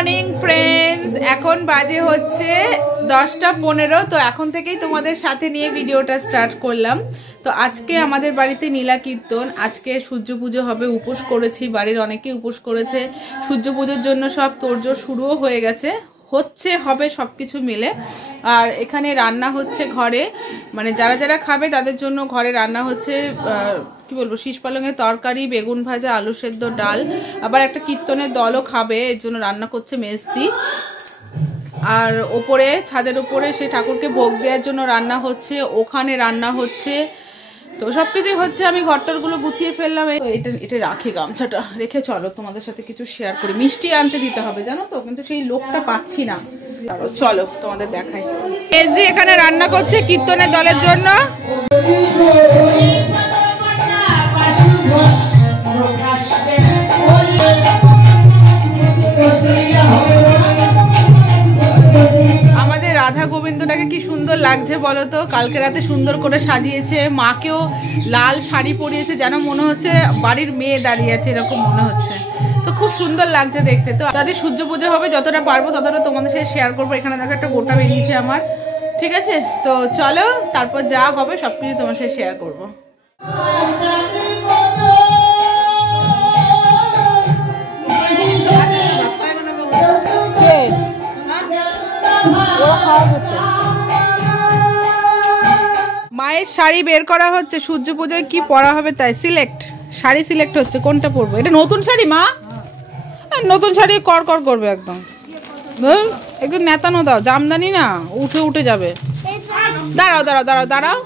Morning friends, এখন বাজে হচ্ছে 10:15। তো এখন থেকেই তোমাদের সাথে নিয়ে ভিডিওটা স্টার্ট করলাম। তো আজকে আমাদের বাড়িতে নীলা কীর্তন, আজকে সূর্য পুজো হবে। উপোস করেছি, বাড়ির অনেকেই উপোস করেছে। সূর্য পুজোর জন্য সব তোড়জোড় শুরুও হয়ে গেছে, হবে সবকিছু মিলে। আর এখানে রান্না হচ্ছে ঘরে, মানে যারা যারা খাবে তাদের জন্য ঘরে রান্না হচ্ছে কি বলবো, শীষ পালঙের তরকারি, বেগুন ভাজা, আলু সেদ্ধ, ডাল। আবার একটা কীর্তনের দলও খাবে, এর জন্য রান্না করছে মেজদি। আর ওপরে ছাদের উপরে সে ঠাকুরকে ভোগ দেওয়ার জন্য রান্না হচ্ছে, ওখানে রান্না হচ্ছে। তো সবকিছুই হচ্ছে। আমি ঘরটারগুলো গুছিয়ে ফেললাম। এটা রাখি, গামছাটা রেখে চলো তোমাদের সাথে কিছু শেয়ার করি। মিষ্টি আনতে দিতে হবে জানো তো, কিন্তু সেই লোকটা পাচ্ছি না। চলো তোমাদের দেখাই। মেজদি এখানে রান্না করছে কীর্তনের দলের জন্য। আমাদের রাধা গোবিন্দটাকে কি সুন্দর লাগছে বলো তো। কালকে রাতে সুন্দর করে সাজিয়েছে, মাকেও লাল শাড়ি পরিয়েছে, যেন মনে হচ্ছে বাড়ির মেয়ে দাঁড়িয়ে আছে, এরকম মনে হচ্ছে। তো খুব সুন্দর লাগছে দেখতে। তো তাদের সূর্য পুজো হবে, যতটা পারবো ততটা তোমাদের সাথে শেয়ার করবো। এখানে দেখো একটা গোটা বেরিয়েছে আমার, ঠিক আছে? তো চলো, তারপর যা হবে সবকিছু তোমার সাথে শেয়ার করবো। মায়ের শাড়ি বের করা হচ্ছে, সূর্য পুজোয় কি পরা হবে তাই শাড়ি সিলেক্ট হচ্ছে, কোনটা পরবো। এটা নতুন শাড়ি মা, নতুন শাড়ি কর করবে একদম। একটু নেতানো দাও, জামদানি না উঠে যাবে। দাঁড়াও দাঁড়াও দাঁড়াও দাঁড়াও,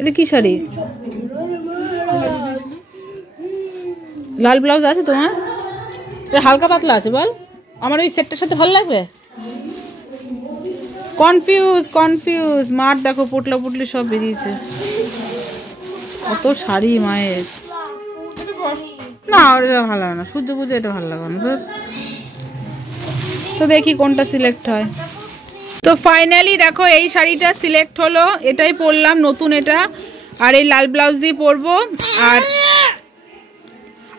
এটা কি শাড়ি? লাল ব্লাউজ আছে তোমার? হালকা পাতলা আছে বল, আমার ওই সেটটার সাথে ভালো লাগবে। কনফিউজ মার দেখো, পুটলা পুটলি সব বেরিয়েছে। কত শাড়ি মায়ের, না ওটা ভালো লাগে না। সূর্য পুজো এটা ভালো লাগে না তোর। তো দেখি কোনটা সিলেক্ট হয়। তো ফাইনালি দেখো এই শাড়িটা সিলেক্ট হলো, এটাই পরলাম নতুন এটা। আর এই লাল ব্লাউজ দিয়ে পরবো।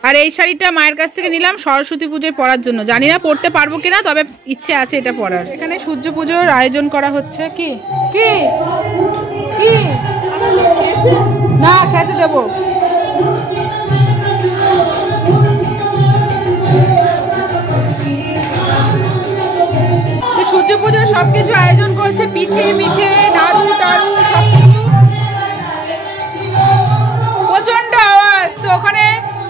আর এই শাড়িটা মায়ের কাছ থেকে নিলাম সরস্বতী পুজোয় পরার জন্য। জানি না পরতে পারবো কিনা, তবে ইচ্ছে আছে এটা পরার। এখানে সূর্য পুজোর আয়োজন করা হচ্ছে। কি কি কি না খেতে দেবো। সূর্য পুজোর সবকিছু আয়োজন করছে, পিঠে মিঠে, নাড়ু টাড়ু সবকিছু। প্রচন্ড আওয়াজ। তো ওখানে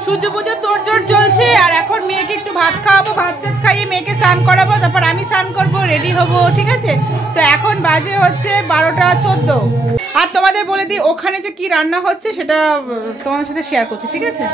সূর্য পুজো তোড়জোড় চলছে। আর এখন মেয়েকে একটু ভাত খাওয়াবো, ভাত টাত খাইয়ে মেয়েকে স্নান করাবো, তারপর আমি স্নান করবো, রেডি হবো, ঠিক আছে? তো এখন বাজে হচ্ছে 12:14। আর তোমাদের বলে দিই ওখানে যে কি রান্না হচ্ছে সেটা তোমাদের সাথে শেয়ার করছি, ঠিক আছে?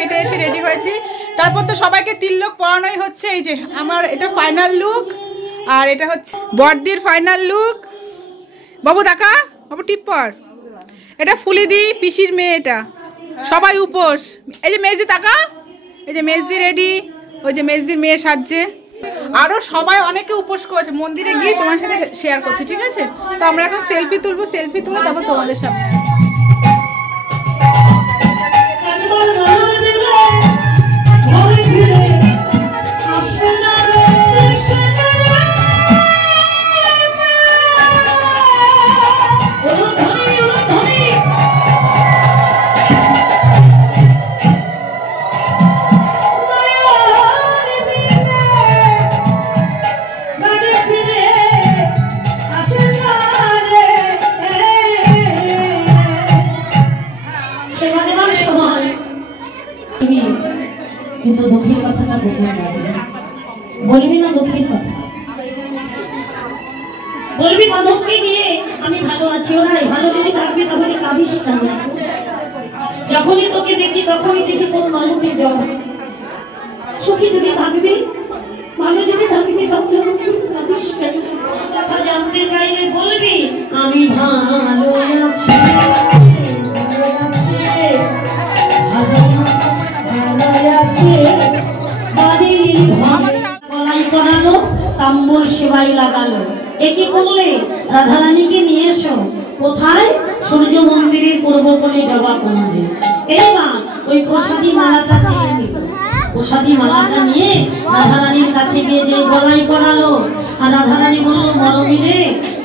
কেটে এসে রেডি হয়েছি। তারপর তো সবাইকে তিলক পরানোই হচ্ছে। এই যে আমার এটা ফাইনাল লুক, আর এটা হচ্ছে বড়দির ফাইনাল লুক। বাবু দেখা, বাবু টিপ পর। এটা ফুলিদি পিসির মেয়ে, এটা সবাই উপোস। এই যে মেজদি তাকা, এই যে মেজদি রেডি, ওই যে মেজদির মেয়ে সাজছে। আরো সবাই অনেকে উপোস করেছে, মন্দিরে গিয়ে তোমার সাথে শেয়ার করছি, ঠিক আছে? তো আমরা এখন সেলফি তুলবো, সেলফি তুলে তারপর তোমাদের সামনে কিন্তু দুঃখের কথাটা বলবি না, দুঃখের কথা বলবি। মাধবকে নিয়ে আমি ভালো আছি, ওরাই ভালো যদি থাকবি তাহলে কাঁদিস না। যখনই তোকে দেখি তখনই দেখি তোর মাধবকে যাও। সুখী যদি থাকবি, ভালো যদি থাকবি তাহলে কাঁদিস কেন? কথা জানতে চাইলে বলবি আমি ভালো আছি। তাম্বুল সেবাই লাগালো, একই করলে রাধারানীকে নিয়ে এসো কোথায়? সূর্য মন্দিরের পূর্ব কোণে জবা কুঞ্জে। এবার ওই প্রসাদী মালাটা চেয়ে নিল, প্রসাদী মালাটা নিয়ে রাধারানীর কাছে গিয়ে যে গলায় পরালো। আর রাধারানী বলল, মরমিরে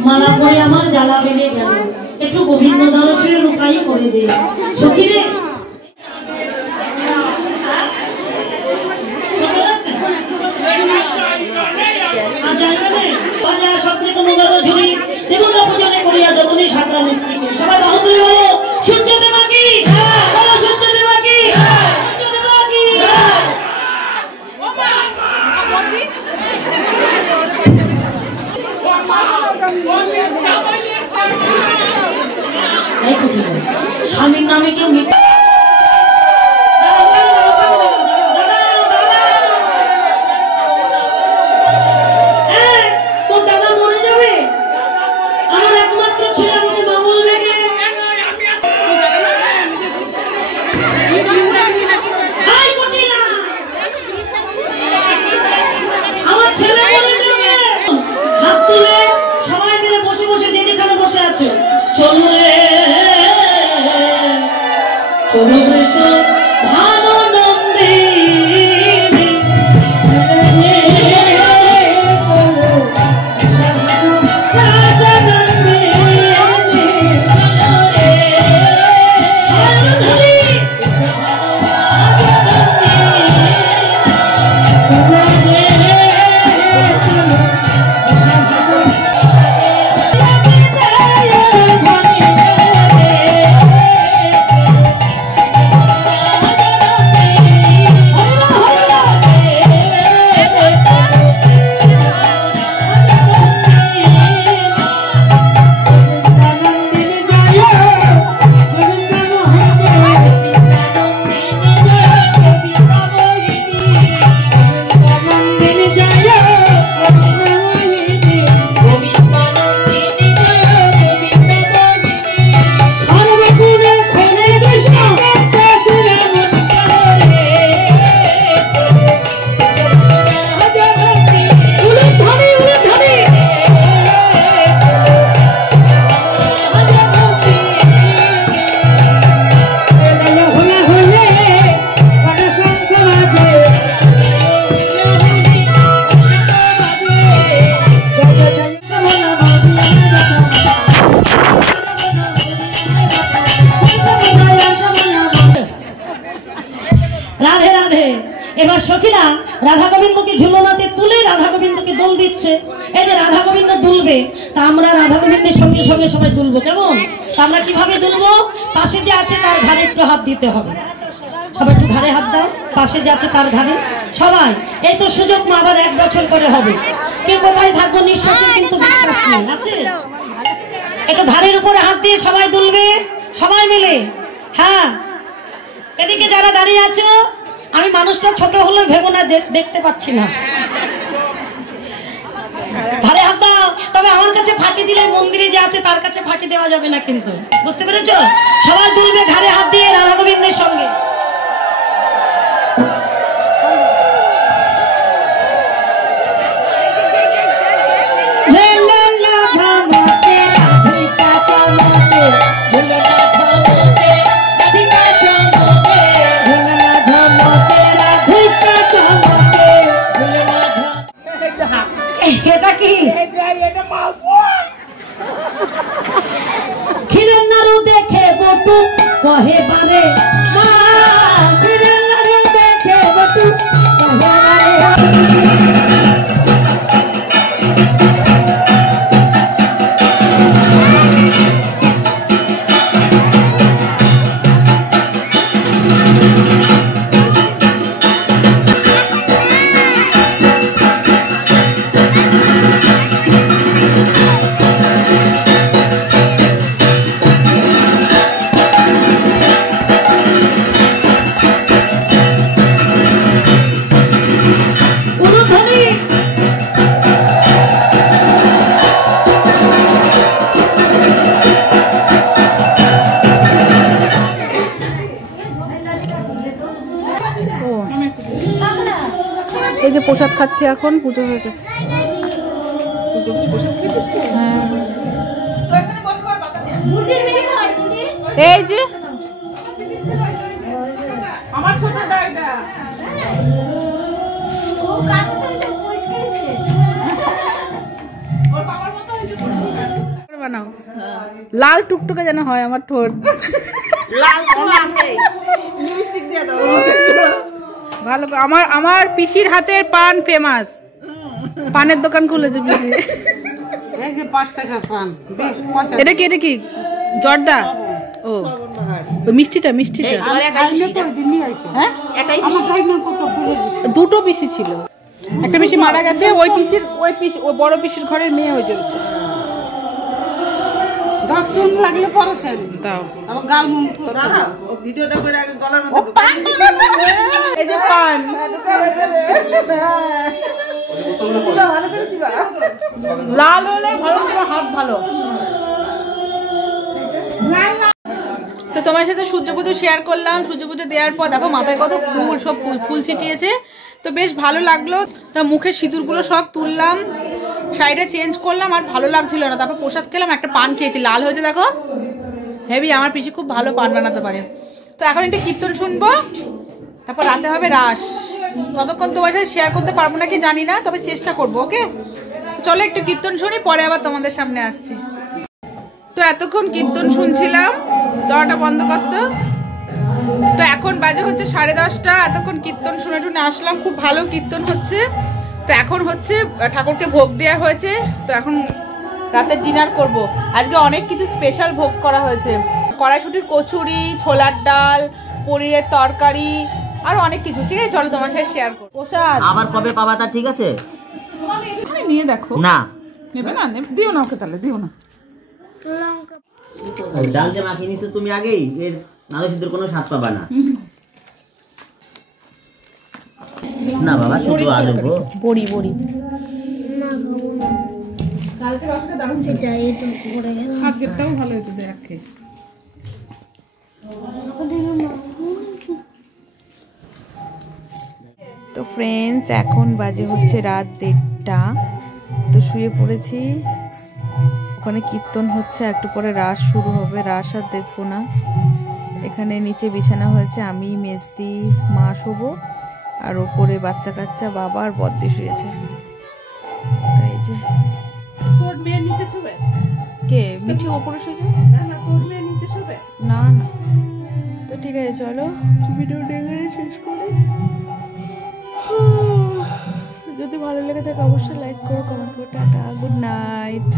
মালা পরে আমার জ্বালা বেড়ে গেল, একটু গোবিন্দ দর্শনে রূপাই করে দে। সখী রে স্বামীর নামে কেউ এবার সখীরা রাধা গোবিন্দকে ঝুলনাতে তুলে রাধা গোবিন্দকে দোল দিচ্ছে। এই যে রাধা গোবিন্দ দুলবে, তা আমরা রাধা গোবিন্দের সঙ্গে সঙ্গে সবাই দুলবো। কেমন? আমরা কিভাবে দুলবো? পাশে যে আছে তার ঘাড়ে একটু হাত দিতে হবে। সবাই একটু ঘাড়ে হাত দাও, পাশে যে আছে তার ঘাড়ে সবাই। এই তো সুযোগ মা আবার 1 বছর করে হবে। কে কোথায় থাকবো নিঃশ্বাসে কিন্তু বিশ্বাস নেই আছে। একটু ঘাড়ের উপরে হাত দিয়ে সবাই দুলবে, সবাই মিলে। হ্যাঁ, এদিকে যারা দাঁড়িয়ে আছো, আমি মানুষটা ছোট হলে ভেবো না দেখতে পাচ্ছি না। ঘাড়ে হাত দাও, তবে আমার কাছে ফাঁকি দিলে মন্দিরে যে আছে তার কাছে ফাঁকি দেওয়া যাবে না কিন্তু। বুঝতে পেরেছো? সবাই দুলবে ঘাড়ে হাত দিয়ে রাধা গোবিন্দের সঙ্গে। এটা কি ক্ষীরের নাড়ু দেখে বটু কহে বারে মা, ক্ষীরের নাড়ু দেখে বটু কহে বারে। এই যে প্রসাদ খাচ্ছি এখন, পুজো হয়ে গেছে। হ্যাঁ এই যে আমার ছোট দাদা বানাও, লাল টুকটুকে যেন হয় আমার ঠোঁট। ভালো, আমার পিসির হাতের পান ফেমাস, পানের দোকান খুলেছে পিসি। এই যে 5 টাকার পান, এটা কি জর্দা? ও মিষ্টিটা হ্যাঁ, দুটো পিসি ছিল, একটা পিসি মারা গেছে, ওই বড় পিসির ঘরের মেয়ে হয়েছে। চুন লাগলে পরে দাও আমার গাল মুখ দাঁড়া, ভিডিওটা করে আগে গলার মধ্যে এই যে পান ভালো করে চিবা, লাল হলে ভালো, হাত ভালো। তো তোমার সাথে সূর্য পুজো শেয়ার করলাম। সূর্য পুজো দেওয়ার পর দেখো মাথায় কত ফুল, সব ফুল ছিটিয়েছে, তো বেশ ভালো লাগলো। তা মুখের সিঁদুরগুলো সব তুললাম, শাড়িটা চেঞ্জ করলাম, আর ভালো লাগছিল না। তারপর প্রসাদ খেলাম, একটা পান খেয়েছি, লাল হয়েছে দেখো, হেভি। আমার পিসি খুব ভালো পান বানাতে পারে। তো এখন একটা কীর্তন শুনবো, তারপর রাতে হবে রাস। ততক্ষণ তোমার সাথে শেয়ার করতে পারবো নাকি জানি না, তবে চেষ্টা করবো। ওকে, তো চলো একটু কীর্তন শুনি, পরে আবার তোমাদের সামনে আসছি। তো এতক্ষণ কীর্তন শুনছিলাম, দরজাটা বন্ধ করতো। তো এখন বাজে হচ্ছে 10:30। এতক্ষণ কীর্তন শুনে টুনে আসলাম, খুব ভালো কীর্তন হচ্ছে। তো এখন হচ্ছে ঠাকুরকে ভোগ দেওয়া হয়েছে, তো এখন রাতের ডিনার করব। আজকে অনেক কিছু স্পেশাল ভোগ করা হয়েছে, কড়াইশুটির কচুরি, ছোলার ডাল, পনিরের তরকারি, আর অনেক কিছু। ঠিক আছে, চলো তোমার সাথে শেয়ার করব। প্রসাদ আবার কবে পাবা তা ঠিক আছে? এখানে নিয়ে দেখো না নেবে না, দিও না ওকে, তাহলে দিও না। ডাল যে মাখিয়ে নিছো তুমি আগেই, এর নাদু সিদ্ধর কোনো স্বাদ পাবা না। না বাবা, শুধু আলু গো, বড়ি আজকেরটাও ভালো হয়েছে, দেখে। তো ফ্রেন্ডস, এখন বাজে হচ্ছে রাত 1:30। তো শুয়ে পড়েছি, ওখানে কীর্তন হচ্ছে, একটু পরে রাস শুরু হবে। রাস আর দেখবো না, এখানে নিচে বিছানা হয়েছে, আমি মেজদি মা শোবো, আর ওপরে বাচ্চা কাচ্চা বাবা আর বদ্দি শুয়েছে। এই যে তোর মেয়ে নিচে শুবে, কে মিঠি ওপরে শুয়েছে? না তোর মেয়ে নিচে শুবে না। তো ঠিক আছে, চলো ভিডিওটা এখানে শেষ করি। যদি ভালো লেগে থাকে অবশ্যই লাইক করো, কমেন্ট করো। Tata, good night.